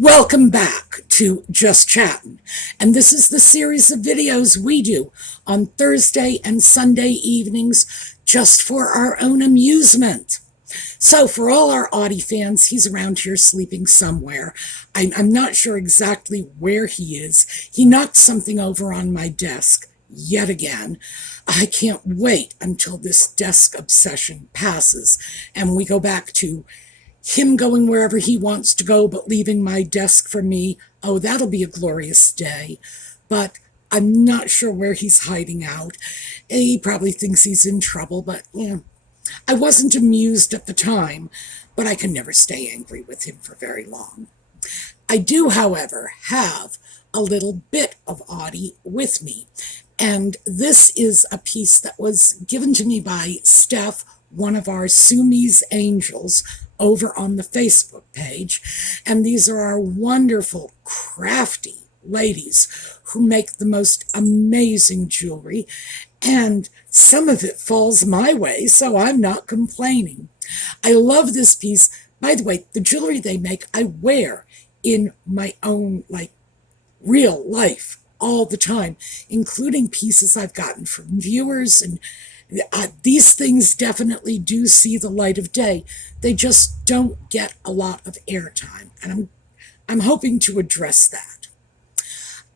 Welcome back to Just Chattin', and this is the series of videos we do on Thursday and Sunday evenings just for our own amusement. So for all our Audie fans, he's around here sleeping somewhere. I'm not sure exactly where he is. He knocked something over on my desk yet again. I can't wait until this desk obsession passes and we go back to him going wherever he wants to go, but leaving my desk for me. Oh, that'll be a glorious day. But I'm not sure where he's hiding out. He probably thinks he's in trouble, but I wasn't amused at the time, but I can never stay angry with him for very long. I do, however, have a little bit of Audie with me. And this is a piece that was given to me by Steph, one of our Sumi's angels, over on the Facebook page. And these are our wonderful, crafty ladies who make the most amazing jewelry. And some of it falls my way, so I'm not complaining. I love this piece. By the way, the jewelry they make, I wear in my own, real life all the time, including pieces I've gotten from viewers, and these things definitely do see the light of day. They just don't get a lot of airtime, and I'm hoping to address that.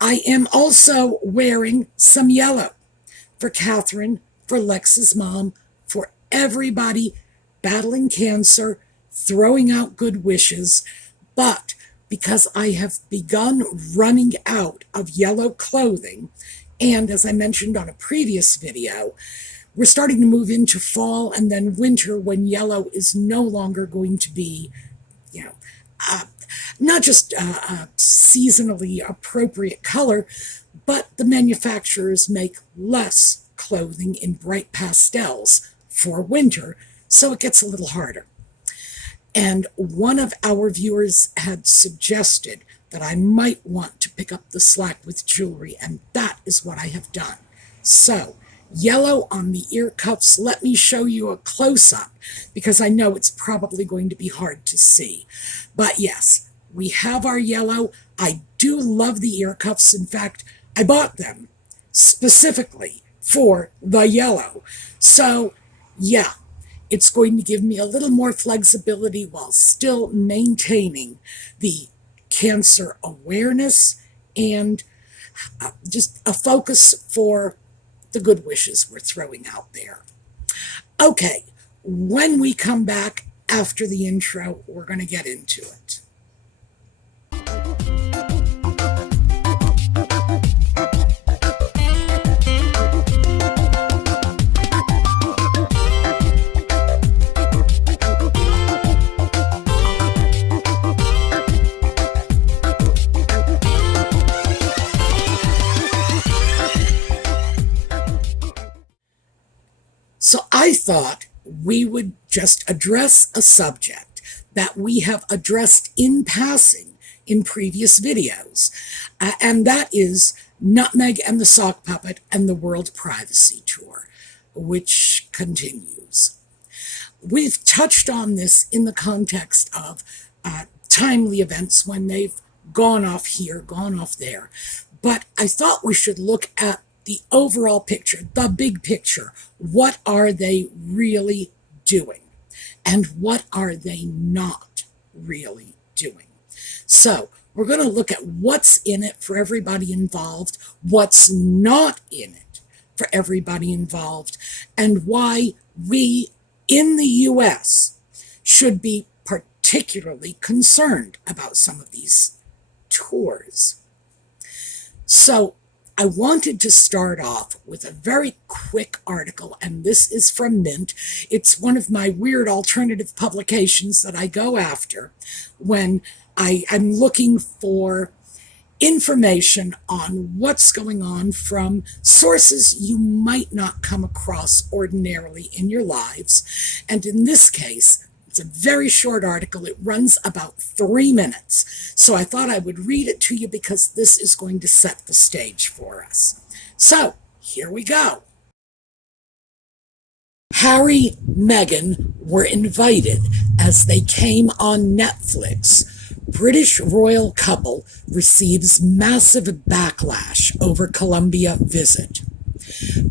I am also wearing some yellow for Catherine, for Lex's mom, for everybody battling cancer, throwing out good wishes, but because I have begun running out of yellow clothing, and as I mentioned on a previous video, we're starting to move into fall and then winter when yellow is no longer going to be, not just a seasonally appropriate color, but the manufacturers make less clothing in bright pastels for winter, so it gets a little harder. And one of our viewers had suggested that I might want to pick up the slack with jewelry, and that is what I have done. So, yellow on the ear cuffs. Let me show you a close-up, because I know it's probably going to be hard to see. But yes, we have our yellow. I do love the ear cuffs. In fact, I bought them specifically for the yellow. So, yeah. It's going to give me a little more flexibility while still maintaining the cancer awareness and just a focus for the good wishes we're throwing out there. Okay, when we come back after the intro, we're going to get into it. So I thought we would just address a subject that we have addressed in passing in previous videos, and that is Nutmeg and the Sock Puppet and the World Privacy Tour, which continues. We've touched on this in the context of timely events when they've gone off here, gone off there, but I thought we should look at the overall picture, the big picture. What are they really doing? And what are they not really doing? So we're going to look at what's in it for everybody involved, what's not in it for everybody involved, and why we in the U.S. should be particularly concerned about some of these tours. So I wanted to start off with a very quick article, and this is from Mint. It's one of my weird alternative publications that I go after when I'm looking for information on what's going on from sources you might not come across ordinarily in your lives. And in this case, it's a very short article. It runs about 3 minutes. So I thought I would read it to you because this is going to set the stage for us. So here we go. Harry, Meghan were invited as they came on Netflix British royal couple receives massive backlash over Colombia visit.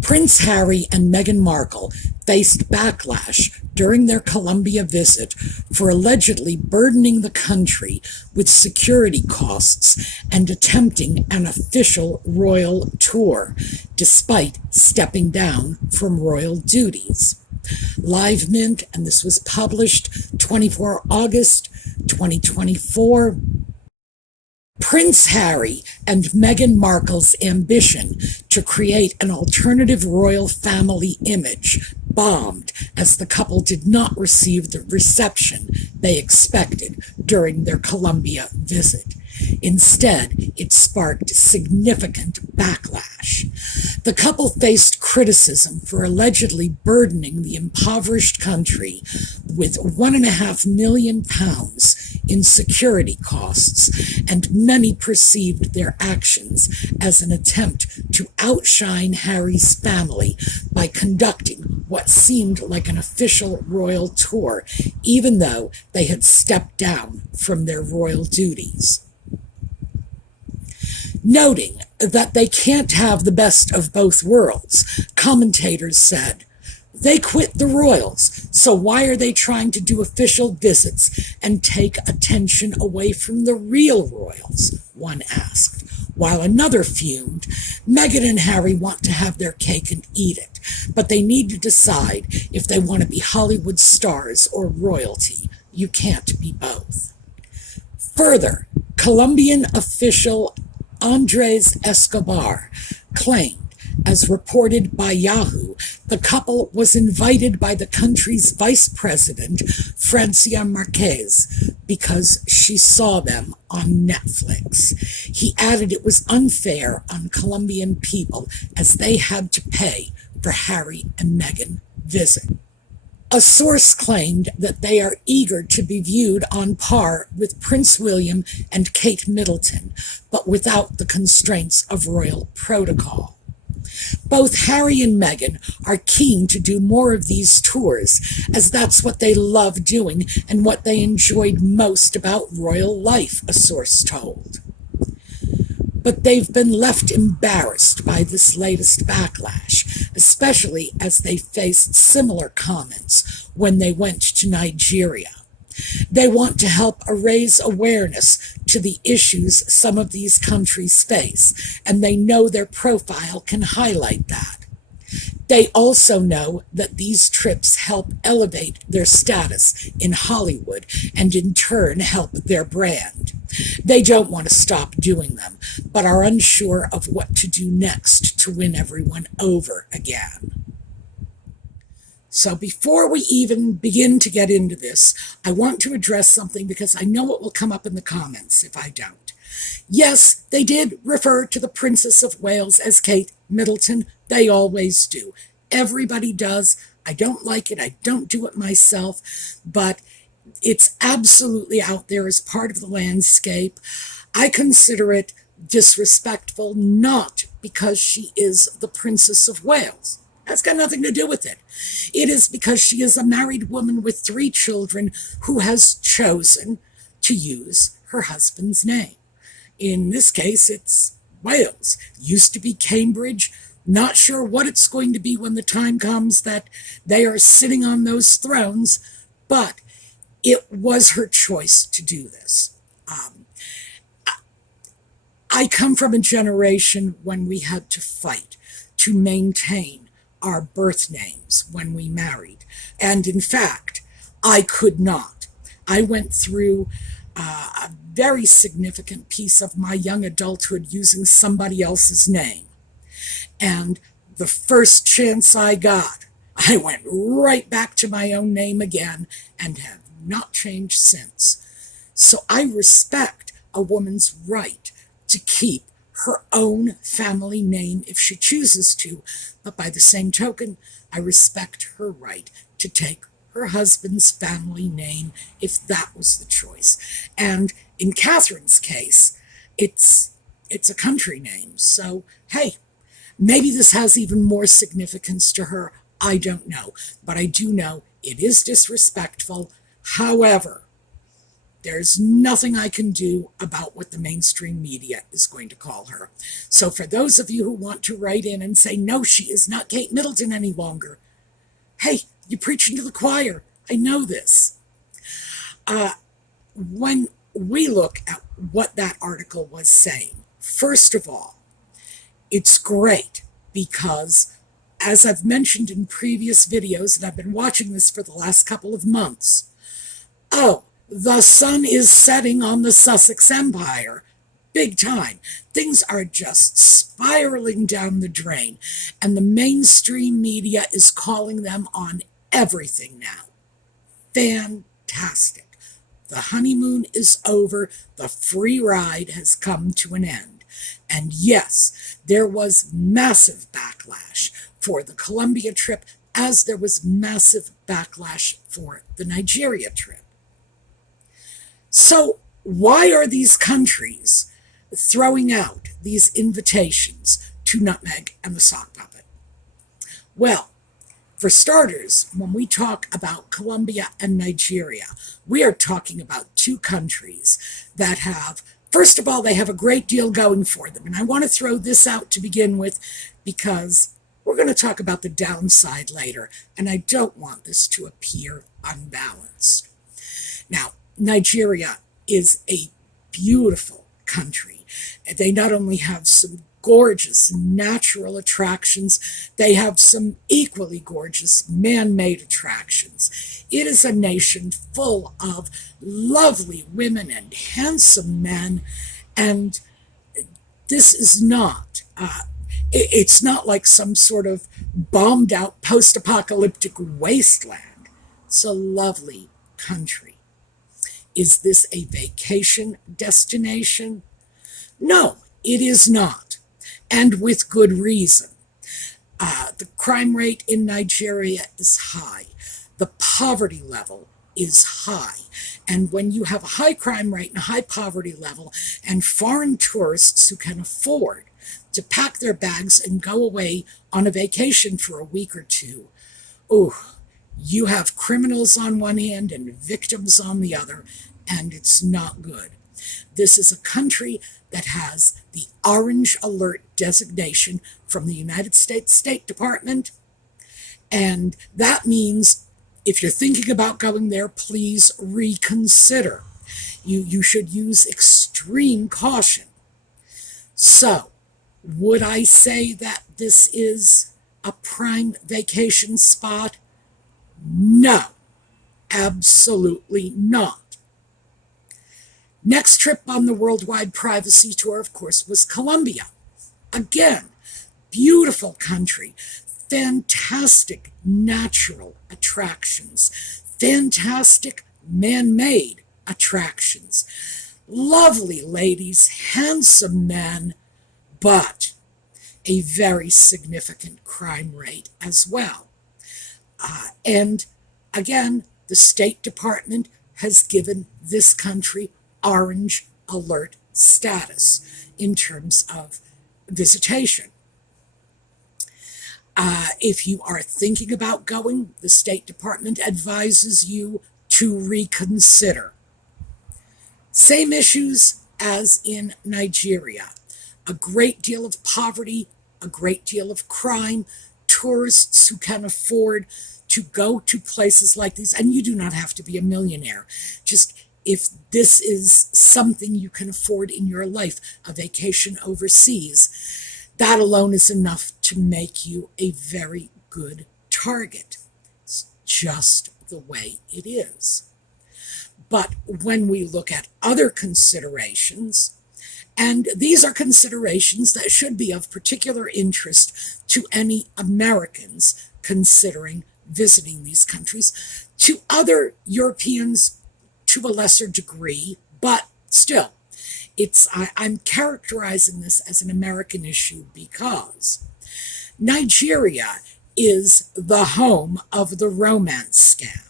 Prince Harry and Meghan Markle faced backlash during their Colombia visit for allegedly burdening the country with security costs and attempting an official royal tour, despite stepping down from royal duties. Live Mint, and this was published 24 August 2024. Prince Harry and Meghan Markle's ambition to create an alternative royal family image bombed as the couple did not receive the reception they expected during their Colombia visit. Instead, it sparked significant backlash. The couple faced criticism for allegedly burdening the impoverished country with £1.5 million in security costs, and many perceived their actions as an attempt to outshine Harry's family by conducting what seemed like an official royal tour, even though they had stepped down from their royal duties. Noting that they can't have the best of both worlds, commentators said, "They quit the royals, so why are they trying to do official visits and take attention away from the real royals?" one asked, while another fumed, "Meghan and Harry want to have their cake and eat it, but they need to decide if they want to be Hollywood stars or royalty. You can't be both." Further, Colombian official Andres Escobar claimed, as reported by Yahoo, the couple was invited by the country's vice president, Francia Marquez, because she saw them on Netflix. He added it was unfair on Colombian people as they had to pay for Harry and Meghan visit. A source claimed that they are eager to be viewed on par with Prince William and Kate Middleton, but without the constraints of royal protocol. Both Harry and Meghan are keen to do more of these tours, as that's what they love doing and what they enjoyed most about royal life, a source told. But they've been left embarrassed by this latest backlash, especially as they faced similar comments when they went to Nigeria. They want to help raise awareness to the issues some of these countries face, and they know their profile can highlight that. They also know that these trips help elevate their status in Hollywood and in turn help their brand. They don't want to stop doing them, but are unsure of what to do next to win everyone over again. So before we even begin to get into this, I want to address something because I know it will come up in the comments if I don't. Yes, they did refer to the Princess of Wales as Kate Middleton. They always do. Everybody does. I don't like it. I don't do it myself, but it's absolutely out there as part of the landscape. I consider it disrespectful, not because she is the Princess of Wales. That's got nothing to do with it. It is because she is a married woman with 3 children who has chosen to use her husband's name. In this case, it's Wales. Used to be Cambridge. Not sure what it's going to be when the time comes that they are sitting on those thrones, but it was her choice to do this. I come from a generation when we had to fight to maintain our birth names when we married. And in fact, I could not. I went through a very significant piece of my young adulthood using somebody else's name. And the first chance I got, I went right back to my own name again and have not changed since. So I respect a woman's right to keep her own family name if she chooses to, but by the same token, I respect her right to take her husband's family name if that was the choice. And in Catherine's case, it's a country name. So, hey, maybe this has even more significance to her. I don't know. But I do know it is disrespectful. However, There's nothing I can do about what the mainstream media is going to call her. So for those of you who want to write in and say, no, she is not Kate Middleton any longer, hey, you're preaching to the choir. I know this. When we look at what that article was saying, first of all, it's great because, as I've mentioned in previous videos, and I've been watching this for the last couple of months, oh, the sun is setting on the Sussex Empire. Big time. Things are just spiraling down the drain, and the mainstream media is calling them on everything now. Fantastic. The honeymoon is over. The free ride has come to an end. And yes, there was massive backlash for the Colombia trip, as there was massive backlash for the Nigeria trip. So why are these countries throwing out these invitations to Nutmeg and the Sock Puppet? Well, for starters, when we talk about Colombia and Nigeria, we are talking about two countries that have, first of all, they have a great deal going for them. And I want to throw this out to begin with because we're going to talk about the downside later, and I don't want this to appear unbalanced. Now, Nigeria is a beautiful country. They not only have some gorgeous natural attractions, they have some equally gorgeous man-made attractions. It is a nation full of lovely women and handsome men, and this is not, it's not like some sort of bombed out post-apocalyptic wasteland. It's a lovely country. Is this a vacation destination? No, it is not, and with good reason. The crime rate in Nigeria is high. The poverty level is high. And when you have a high crime rate and a high poverty level and foreign tourists who can afford to pack their bags and go away on a vacation for a week or two, you have criminals on one hand and victims on the other, and it's not good. This is a country that has the Orange Alert designation from the United States State Department, and that means if you're thinking about going there, please reconsider. You should use extreme caution. So, would I say that this is a prime vacation spot? No, absolutely not. Next trip on the Worldwide Privacy Tour, of course, was Colombia. Again, beautiful country, fantastic natural attractions, fantastic man-made attractions, lovely ladies, handsome men, but a very significant crime rate as well. And again, the State Department has given this country Orange Alert status in terms of visitation. If you are thinking about going, the State Department advises you to reconsider. Same issues as in Nigeria. A great deal of poverty, a great deal of crime, tourists who can afford to go to places like these, and you do not have to be a millionaire. Just if this is something you can afford in your life, a vacation overseas, that alone is enough to make you a very good target. It's just the way it is. But when we look at other considerations, and these are considerations that should be of particular interest to any Americans considering visiting these countries, to other Europeans to a lesser degree, but still, I'm characterizing this as an American issue because Nigeria is the home of the romance scam.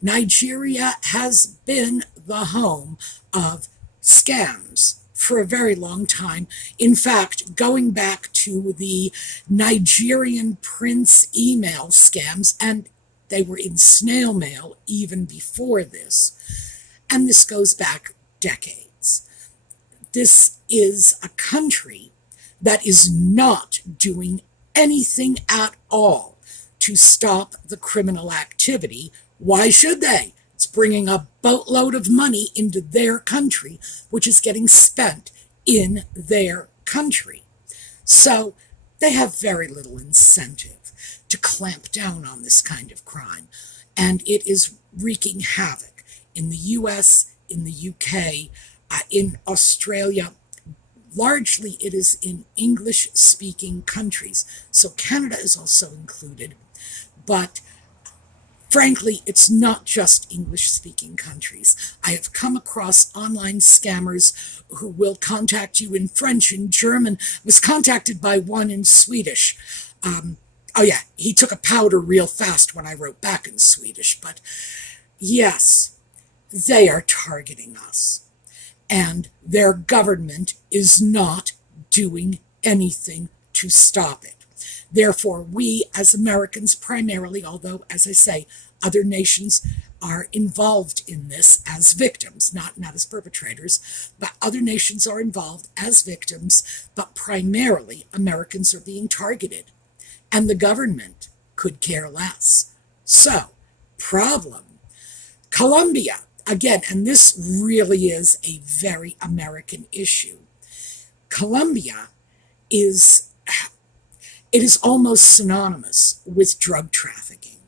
Nigeria has been the home of scams for a very long time. In fact, going back to the Nigerian prince email scams, and they were in snail mail even before this. And this goes back decades. This is a country that is not doing anything at all to stop the criminal activity. Why should they? It's bringing a boatload of money into their country, which is getting spent in their country. So they have very little incentive to clamp down on this kind of crime. And it is wreaking havoc in the US, in the UK, in Australia. Largely it is in English-speaking countries. So Canada is also included. But frankly, it's not just English-speaking countries. I have come across online scammers who will contact you in French and German. I was contacted by one in Swedish. Oh yeah, he took a powder real fast when I wrote back in Swedish. But yes, they are targeting us. And their government is not doing anything to stop it. Therefore, we as Americans primarily, although, as I say, other nations are involved in this as victims, not as perpetrators, but other nations are involved as victims, but primarily Americans are being targeted. And the government could care less. So, problem. Colombia, again, and this really is a very American issue. Colombia is almost synonymous with drug trafficking.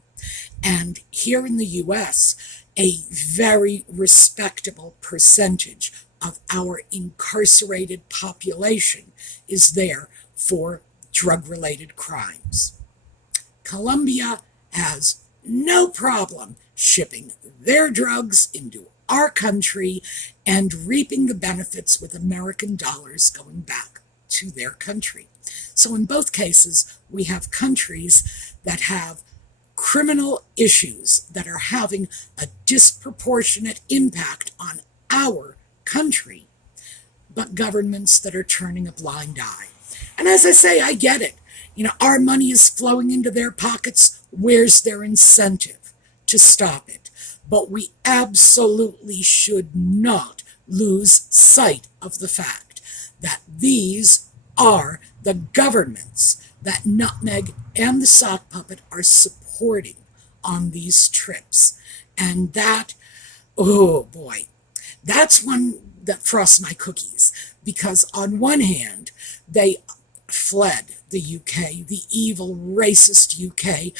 And here in the US, a very respectable percentage of our incarcerated population is there for drug-related crimes. Colombia has no problem shipping their drugs into our country and reaping the benefits with American dollars going back to their country. So in both cases, we have countries that have criminal issues that are having a disproportionate impact on our country, but governments that are turning a blind eye. And as I say, I get it. Our money is flowing into their pockets. Where's their incentive to stop it? But we absolutely should not lose sight of the fact that these are the governments that Nutmeg and the sock puppet are supporting on these trips. And that, oh boy, that's one that frosts my cookies. Because on one hand, they fled the UK, the evil, racist UK,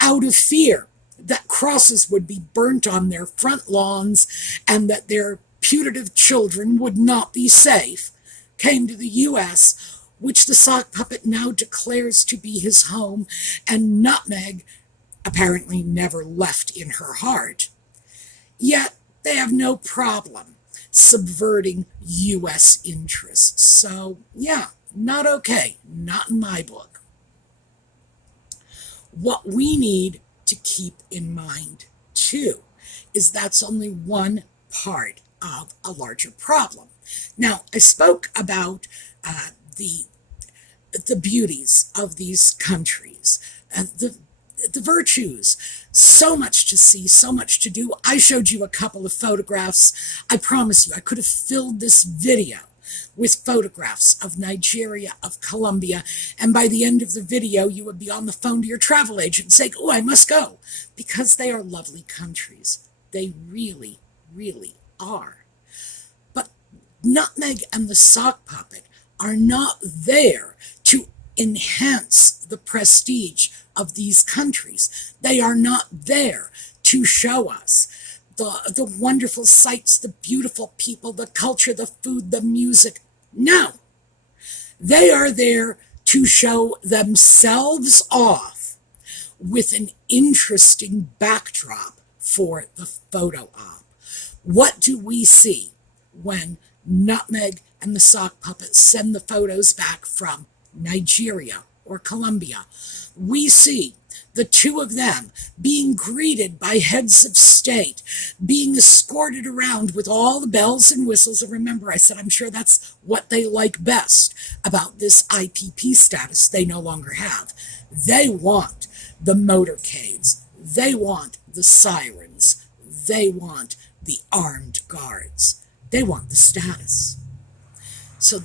out of fear that crosses would be burnt on their front lawns and that their putative children would not be safe, came to the US, which the sock puppet now declares to be his home, and Nutmeg apparently never left in her heart. Yet they have no problem subverting US interests. So yeah, not okay, not in my book. What we need to keep in mind too is that's only one part of a larger problem. Now, I spoke about the beauties of these countries, the virtues, so much to see, so much to do. I showed you a couple of photographs. I promise you, I could have filled this video with photographs of Nigeria, of Colombia, and by the end of the video, you would be on the phone to your travel agent and say, oh, I must go, because they are lovely countries. They really, really are. But Nutmeg and the sock puppet are not there to enhance the prestige of these countries. They are not there to show us the wonderful sights, the beautiful people, the culture, the food, the music. No. They are there to show themselves off with an interesting backdrop for the photo op. What do we see when Nutmeg and the sock puppet send the photos back from Nigeria or Colombia? We see the two of them being greeted by heads of state, being escorted around with all the bells and whistles. And remember, I said I'm sure that's what they like best about this IPP status they no longer have. They want the motorcades. They want the sirens. They want the armed guards. They want the status. So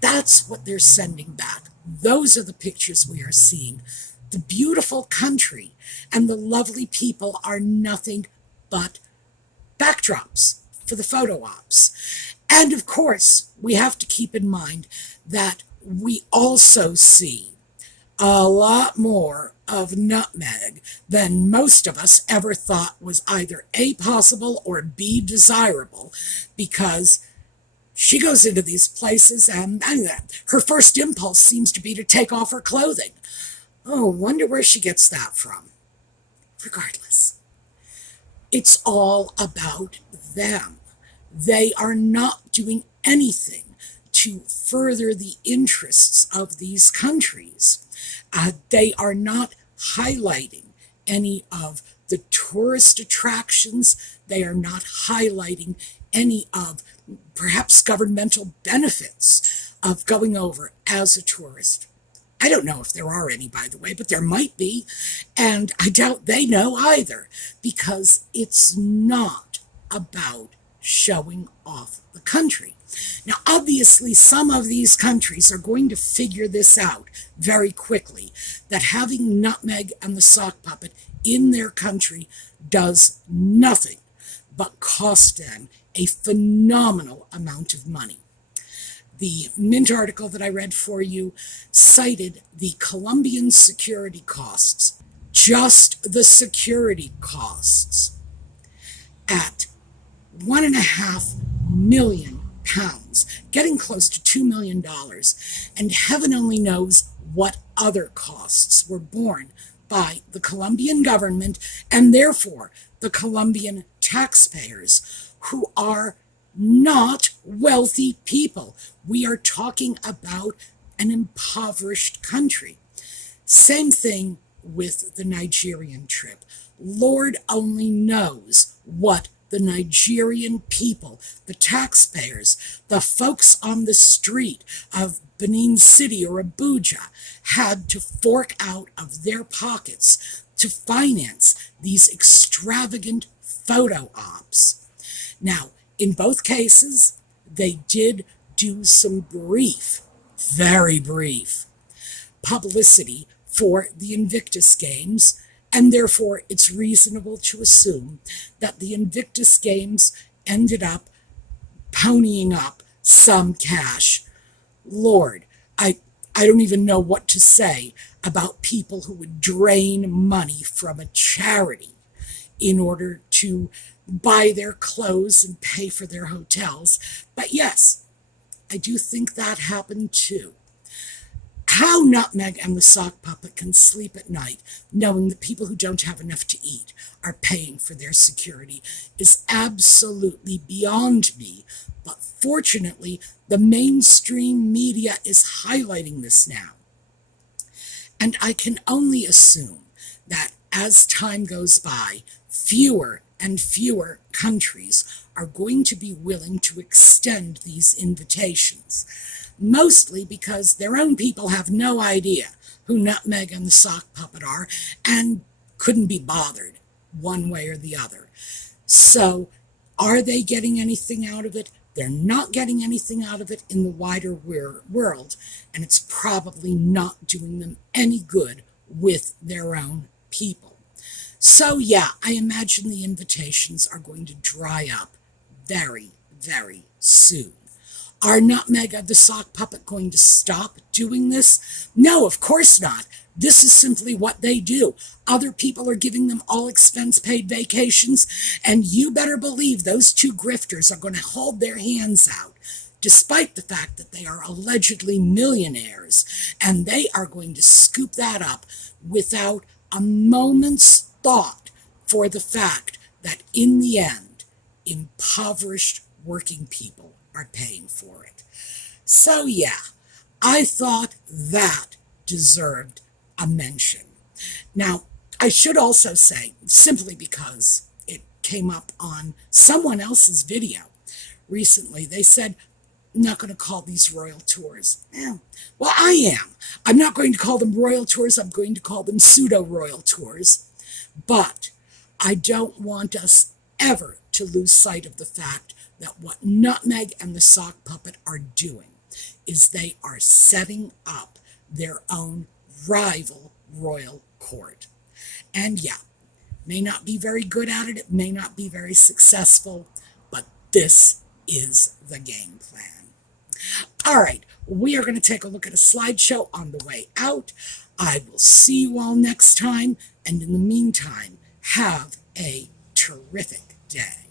that's what they're sending back. Those are the pictures we are seeing. The beautiful country and the lovely people are nothing but backdrops for the photo ops. And of course, we have to keep in mind that we also see a lot more of Nutmeg than most of us ever thought was either A, possible, or B, desirable, because she goes into these places and her first impulse seems to be to take off her clothing. Oh, wonder where she gets that from. Regardless, it's all about them. They are not doing anything to further the interests of these countries. They are not highlighting any of the tourist attractions. They are not highlighting any of perhaps governmental benefits of going over as a tourist. I don't know if there are any, by the way, but there might be. And I doubt they know either, because it's not about showing off the country. Now, obviously, some of these countries are going to figure this out very quickly, that having Nutmeg and the sock puppet in their country does nothing but cost them a phenomenal amount of money. The Mint article that I read for you cited the Colombian security costs, just the security costs, at £1.5 million, getting close to $2 million, and heaven only knows what other costs were borne by the Colombian government and therefore the Colombian taxpayers, who are not wealthy people. We are talking about an impoverished country. Same thing with the Nigerian trip. Lord only knows what the Nigerian people, the taxpayers, the folks on the street of Benin City or Abuja had to fork out of their pockets to finance these extravagant photo ops. Now, in both cases, they did do some brief, very brief, publicity for the Invictus Games, and therefore it's reasonable to assume that the Invictus Games ended up ponying up some cash. Lord, I don't even know what to say about people who would drain money from a charity in order to buy their clothes and pay for their hotels. But yes, I do think that happened too. How Nutmeg and the sock puppet can sleep at night knowing that people who don't have enough to eat are paying for their security is absolutely beyond me. But fortunately, the mainstream media is highlighting this now. And I can only assume that as time goes by, fewer and fewer countries are going to be willing to extend these invitations, mostly because their own people have no idea who Nutmeg and the sock puppet are and couldn't be bothered one way or the other. So are they getting anything out of it? They're not getting anything out of it in the wider world, and it's probably not doing them any good with their own people. So yeah, I imagine the invitations are going to dry up very, very soon. Are Nutmeg and the sock puppet going to stop doing this? No, of course not. This is simply what they do. Other people are giving them all expense-paid vacations, and you better believe those two grifters are going to hold their hands out, despite the fact that they are allegedly millionaires, and they are going to scoop that up without a moment's thought for the fact that in the end, impoverished working people are paying for it. So yeah, I thought that deserved a mention. Now, I should also say, simply because it came up on someone else's video recently, they said, I'm not going to call these royal tours. Well, I am. I'm not going to call them royal tours. I'm going to call them pseudo-royal tours. But I don't want us ever to lose sight of the fact that what Nutmeg and the sock puppet are doing is they are setting up their own rival royal court. And yeah, may not be very good at it, it may not be very successful, but this is the game plan. All right, we are going to take a look at a slideshow on the way out. I will see you all next time, and in the meantime, have a terrific day.